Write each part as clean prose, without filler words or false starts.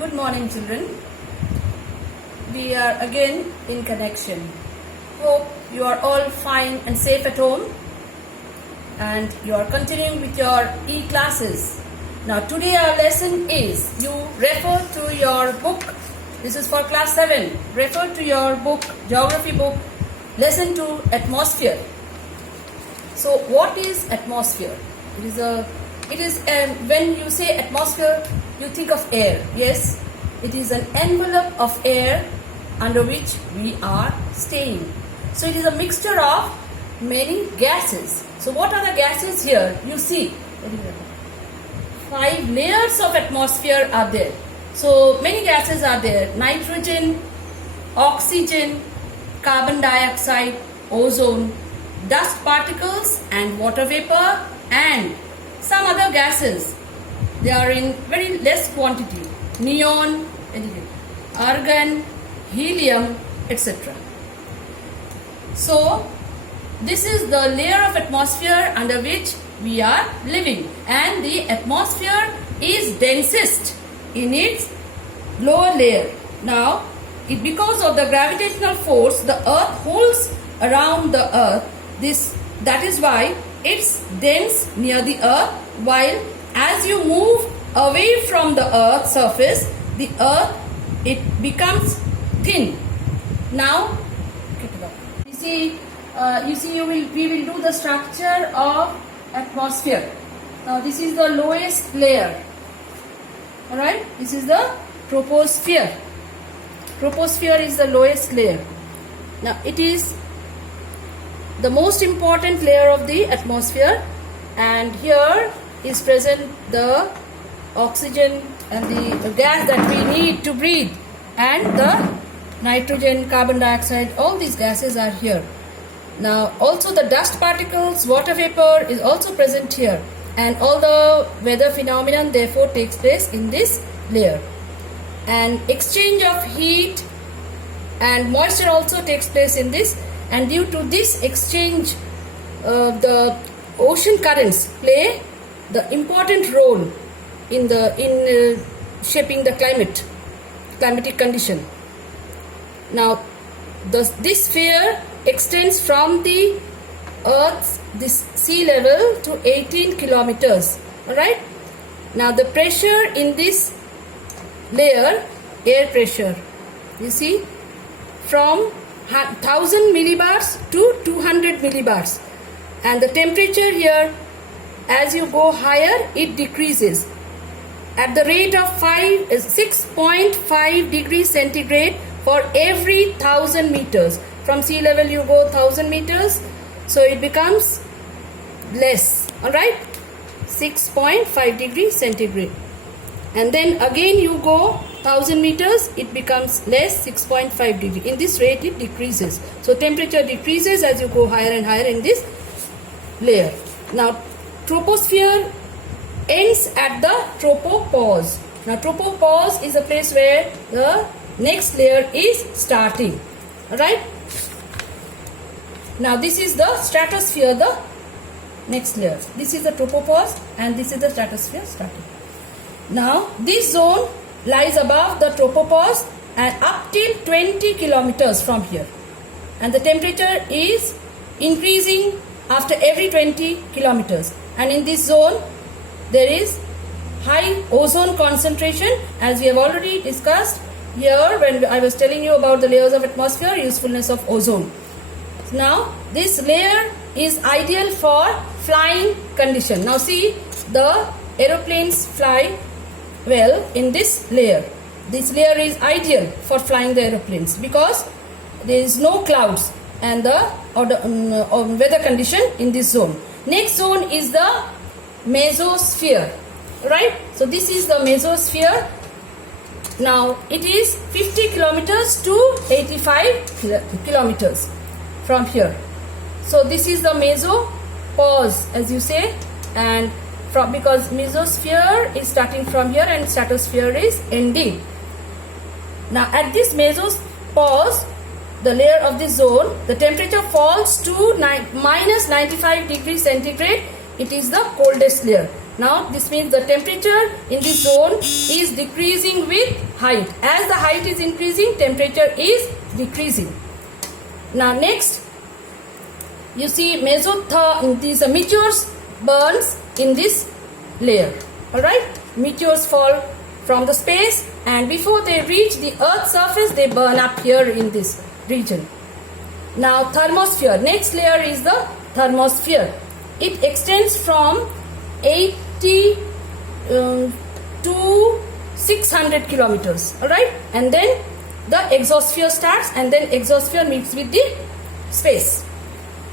Good morning, children. We are again in connection. Hope you are all fine and safe at home and you are continuing with your e-classes. Now today our lesson is, you refer to your book. This is for class 7. Refer to your book, geography book, lesson 2, atmosphere. So what is atmosphere? When you say atmosphere, you think of air. Yes, it is an envelope of air under which we are staying. So it is a mixture of many gases. So what are the gases here? You see, 5 layers of atmosphere are there. So many gases are there: nitrogen, oxygen, carbon dioxide, ozone, dust particles and water vapor, and some other gases. They are in very less quantity: neon, argon, helium, etc. So this is the layer of atmosphere under which we are living, and the atmosphere is densest in its lower layer. Now, because of the gravitational force the earth holds around the earth, that is why it's dense near the earth, while as you move away from the earth's surface, it becomes thin. Now we will do the structure of atmosphere. Now this is the lowest layer. Alright, this is the troposphere. Troposphere is the lowest layer. Now it is the most important layer of the atmosphere, and here is present the oxygen and the gas that we need to breathe, and the nitrogen, carbon dioxide, all these gases are here. Now also the dust particles, water vapor is also present here, and all the weather phenomenon therefore takes place in this layer. And exchange of heat and moisture also takes place in this, and due to this exchange the ocean currents play the important role in shaping the climatic condition. Now this sphere extends from the earth's sea level to 18 kilometers. Alright, now the pressure in this layer, air pressure, you see, from 1000 millibars to 200 millibars, and the temperature here, as you go higher, it decreases at the rate of 6.5 degrees centigrade for every 1000 meters. From sea level you go 1000 meters, so it becomes less. Alright, 6.5 degrees centigrade, and then again you go 1000 meters, it becomes less, 6.5 degree. In this rate it decreases. So temperature decreases as you go higher and higher in this layer. Now troposphere ends at the tropopause. Now tropopause is a place where the next layer is starting. Alright, now this is the stratosphere, the next layer. This is the tropopause and this is the stratosphere starting. Now this zone lies above the tropopause and up till 20 kilometers from here, and the temperature is increasing after every 20 kilometers, and in this zone there is high ozone concentration, as we have already discussed here when I was telling you about the layers of atmosphere, usefulness of ozone. Now this layer is ideal for flying condition. Now see, the aeroplanes fly well in this layer. This layer is ideal for flying the aeroplanes because there is no clouds and the weather condition in this zone. Next zone is the mesosphere. Right? So this is the mesosphere. Now it is 50 kilometers to 85 kilometers from here. So this is the mesopause, as you say, and because mesosphere is starting from here and stratosphere is ending. Now at this mesopause, the layer of this zone, the temperature falls to minus 95 degrees centigrade. It is the coldest layer. Now this means the temperature in this zone is decreasing with height. As the height is increasing, temperature is decreasing. Now next, you see these meteors burns in this layer. Alright, meteors fall from the space, and before they reach the earth's surface, they burn up here in this region. Now thermosphere, next layer is the thermosphere. It extends from 80 to 600 kilometers. Alright, and then the exosphere starts, and then exosphere meets with the space.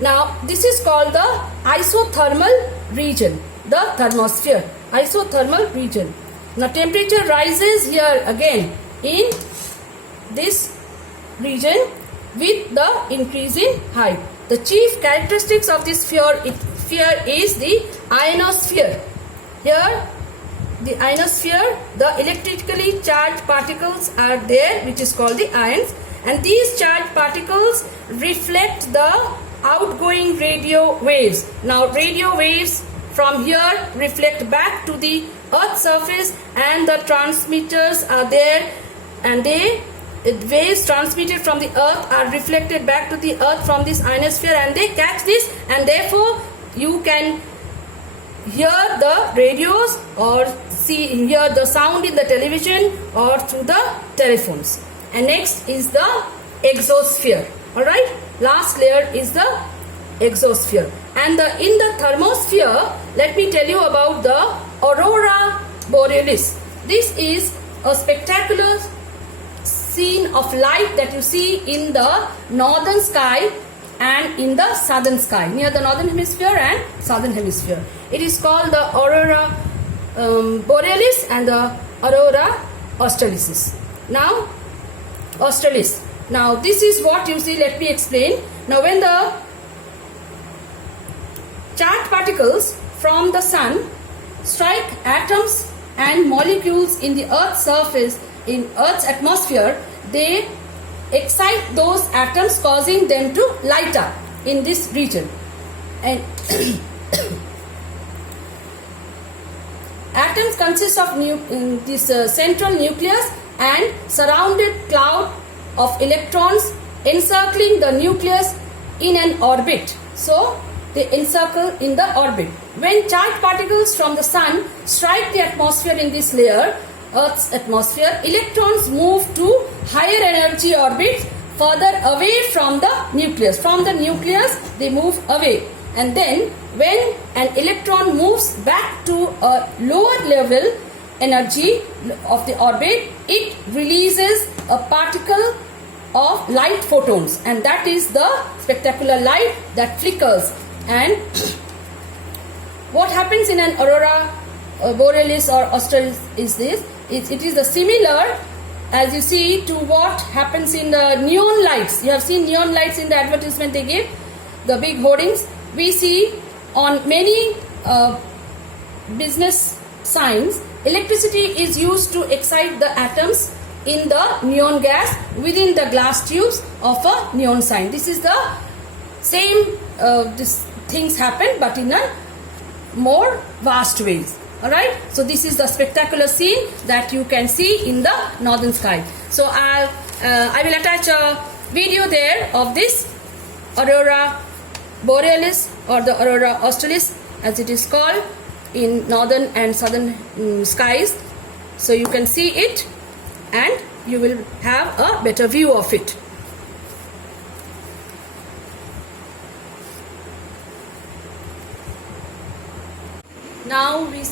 Now this is called the isothermal region, the thermosphere, isothermal region. Now temperature rises here again in this region with the increase in height. The chief characteristics of this sphere is the ionosphere. Here the ionosphere, the electrically charged particles are there, which is called the ions, and these charged particles reflect the outgoing radio waves. Now radio waves from here reflect back to the earth's surface, and the transmitters are there, and waves transmitted from the earth are reflected back to the earth from this ionosphere, and they catch this, and therefore you can hear the radios or hear the sound in the television or through the telephones. And next is the exosphere. Alright, last layer is the exosphere. And in the thermosphere, let me tell you about the aurora borealis. This is a spectacular scene of light that you see in the northern sky and in the southern sky, near the northern hemisphere and southern hemisphere. It is called the aurora borealis and the aurora australis. Now, australis. Now, this is what you see. Let me explain. Now, when the charged particles from the sun strike atoms and molecules in the Earth's surface, in Earth's atmosphere, they excite those atoms, causing them to light up in this region. And atoms consist of this central nucleus and surrounded cloud of electrons encircling the nucleus in an orbit. So they encircle in the orbit. When charged particles from the sun strike the atmosphere in this layer, Earth's atmosphere, electrons move to higher energy orbits further away from the nucleus. From the nucleus, they move away. And then when an electron moves back to a lower level energy of the orbit, it releases a particle of light photons, and that is the spectacular light that flickers. And what happens in an aurora borealis or australis is this. It is similar, as you see, to what happens in the neon lights. You have seen neon lights in the advertisement they give, the big hoardings. We see on many business signs, electricity is used to excite the atoms in the neon gas within the glass tubes of a neon sign. This is the same, things happen, but in a more vast ways. Alright, so this is the spectacular scene that you can see in the northern sky. So I will attach a video there of this aurora borealis or the aurora australis, as it is called, in northern and southern skies. So you can see it and you will have a better view of it. Now we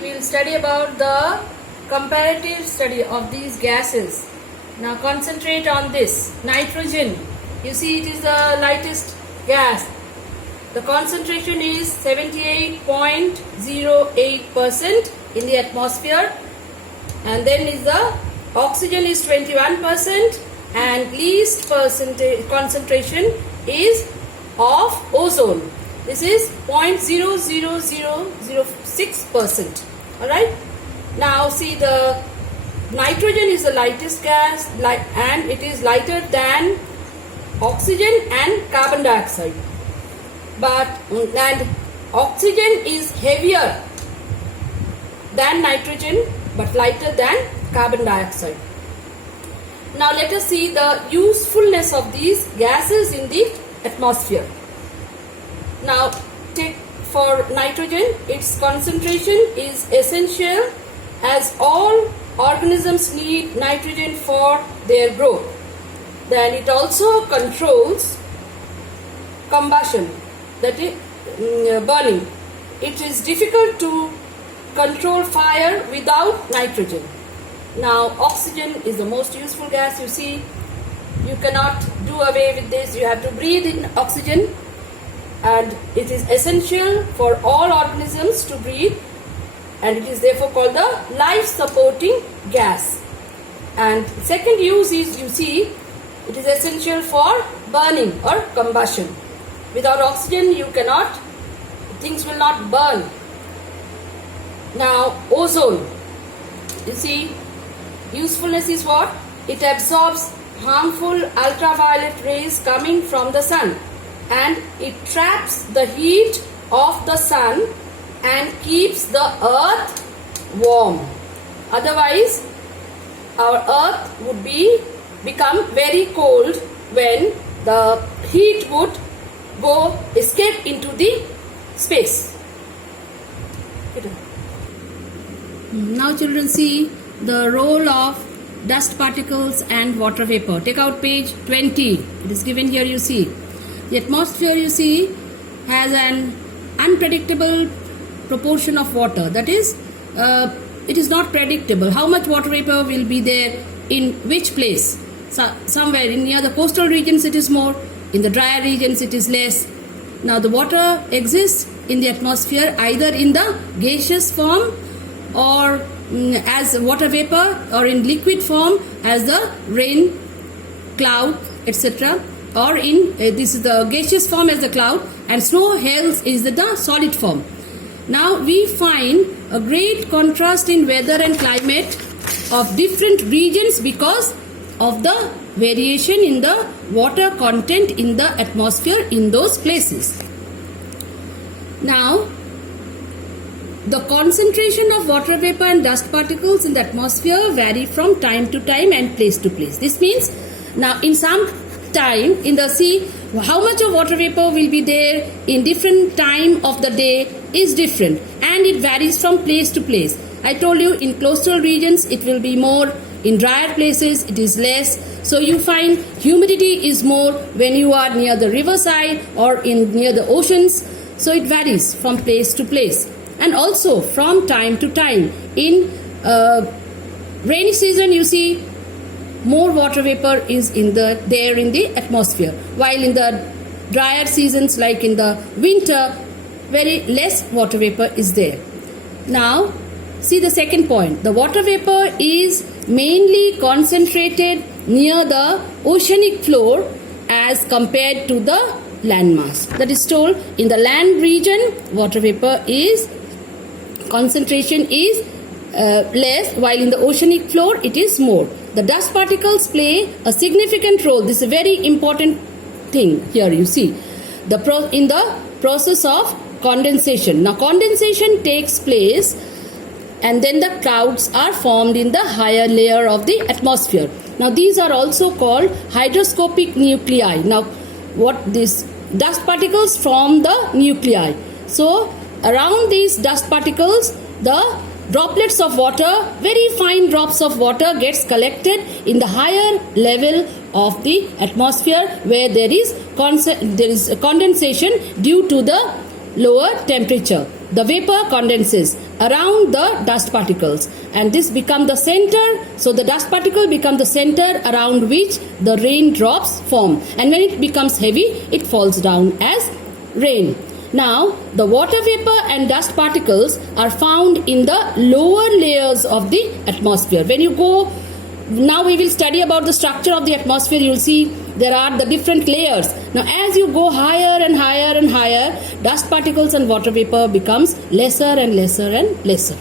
will study about the comparative study of these gases. Now concentrate on this. Nitrogen, you see it is the lightest gas. The concentration is 78.08% in the atmosphere, and then is the oxygen is 21%, and least concentration is of ozone. This is 0.00006%. Alright. Now see, the nitrogen is the lightest gas, and it is lighter than oxygen and carbon dioxide. And oxygen is heavier than nitrogen but lighter than carbon dioxide. Now let us see the usefulness of these gases in the atmosphere. Now take for nitrogen, its concentration is essential as all organisms need nitrogen for their growth. Then it also controls combustion, that is burning. It is difficult to control fire without nitrogen. Now oxygen is the most useful gas. You see, you cannot do away with this. You have to breathe in oxygen, and it is essential for all organisms to breathe, and it is therefore called the life supporting gas. And second use is, you see, it is essential for burning or combustion. Without oxygen you cannot, things will not burn. Now ozone, you see, usefulness is what? It absorbs harmful ultraviolet rays coming from the sun, and it traps the heat of the sun and keeps the earth warm. Otherwise our earth would become very cold when the heat would escape into the space. Now children, see the role of dust particles and water vapor. Take out page 20. It is given here, you see. The atmosphere, you see, has an unpredictable proportion of water. That is, it is not predictable. How much water vapor will be there in which place? So, somewhere near the coastal regions it is more, in the drier regions it is less. Now the water exists in the atmosphere either in the gaseous form or as water vapor, or in liquid form as the rain, cloud, etc., or in this is the gaseous form as the cloud, and snow, hail is the solid form. Now we find a great contrast in weather and climate of different regions because of the variation in the water content in the atmosphere in those places. Now the concentration of water vapor and dust particles in the atmosphere vary from time to time and place to place. This means, now in some time in the sea, how much of water vapor will be there in different time of the day is different, and it varies from place to place. I told you in coastal regions it will be more, in drier places it is less. So you find humidity is more when you are near the riverside or near the oceans. So it varies from place to place, and also from time to time. In rainy season, you see more water vapor is there in the atmosphere, while in the drier seasons like in the winter, very less water vapor is there. Now see the second point. The water vapor is mainly concentrated near the oceanic floor as compared to the landmass. That is told, in the land region water vapor is concentration is less, while in the oceanic floor it is more. The dust particles play a significant role. This is a very important thing here, you see, in the process of condensation. Now condensation takes place, and then the clouds are formed in the higher layer of the atmosphere. Now these are also called hygroscopic nuclei. Now what these dust particles form the nuclei. So around these dust particles, the droplets of water, very fine drops of water, gets collected in the higher level of the atmosphere where there is condensation due to the lower temperature. The vapor condenses around the dust particles, and this becomes the center. So the dust particle becomes the center around which the raindrops form, and when it becomes heavy it falls down as rain. Now the water vapor and dust particles are found in the lower layers of the atmosphere. When you go, now we will study about the structure of the atmosphere, you will see there are the different layers. Now as you go higher and higher and higher, dust particles and water vapor becomes lesser and lesser and lesser.